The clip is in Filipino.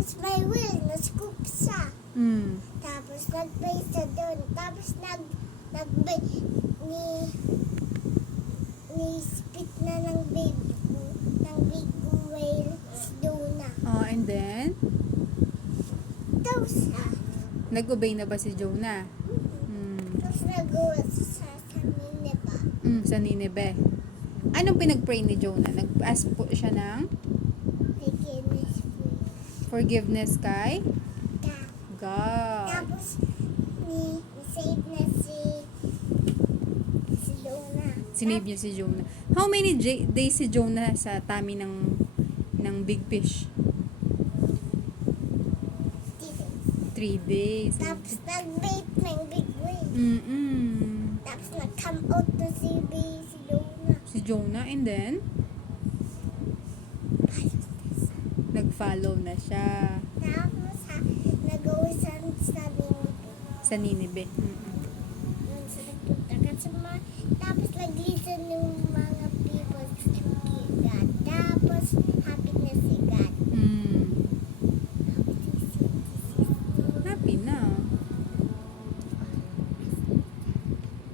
Tapos may will, na-scoop siya. Tapos nag-pray siya doon. Tapos ni-spit na ng big whale si Jonah. Oh, and then? Tapos Nag-obey na ba si Jonah? tapos nag-uwas sa Nineveh. Sa Nineveh. Anong pinag-pray ni Jonah? Nag-ask po siya ng forgiveness kay God. Tapos ni-save na si Jonah. Sinave niya si Jonah. How many days si Jonah sa tummy ng big fish? 3 days. Tapos nag-bait ng big whale. Tapos nag-come out na si Jonah. Si Jonah, and then nag-follow na siya Tapos nag-uwi sa Nineveh. sa Nineveh. Tapos nag-listen yung mga